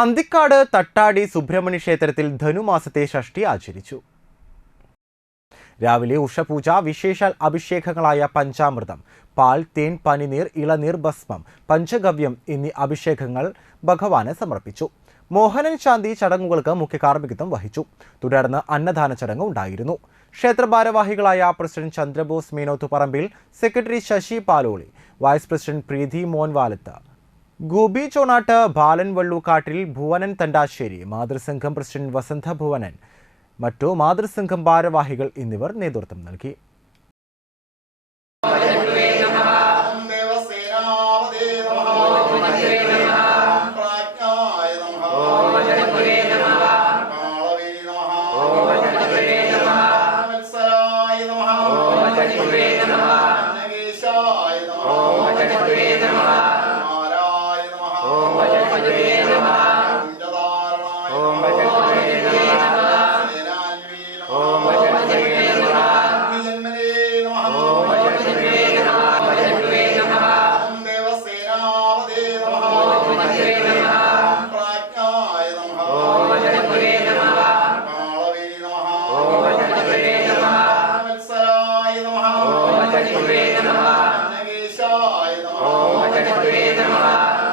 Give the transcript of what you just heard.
അന്തിക്കാട് തട്ടാടി സുബ്രഹ്മണ്യ ക്ഷേത്രത്തിൽ ധനുമാസത്തെ ഷഷ്ടി ആചരിച്ചു. രാവിലെ ഉഷപൂജ വിശേഷാൽ അഭിഷേകങ്ങളായ പഞ്ചാമൃതം പാൽ തേൻ പനിനീർ ഇളനീർ ഭസ്മം പഞ്ചഗവ്യം എന്നീ അഭിഷേകങ്ങൾ ഭഗവാന് സമർപ്പിച്ചു. മോഹനൻ ശാന്തി ചടങ്ങുകൾക്ക് മുഖ്യ കാർമ്മികത്വം വഹിച്ചു. തുടർന്ന് അന്നദാന ചടങ്ങ് ഉണ്ടായിരുന്നു. ക്ഷേത്ര ഭാരവാഹികളായ president Chandrabose Meenoth Parambil secretary Sasi Paloli vice president Preethi Monvalath Gopi Chonat Balan Vallukkattil Bhuvanan Thandassery മാതൃസംഘം president Vasantha Bhuvanan മറ്റു മാതൃസംഘം ഭാരവാഹികൾ എന്നിവർ നേതൃത്വം നൽകി. ഓ ഓ नमः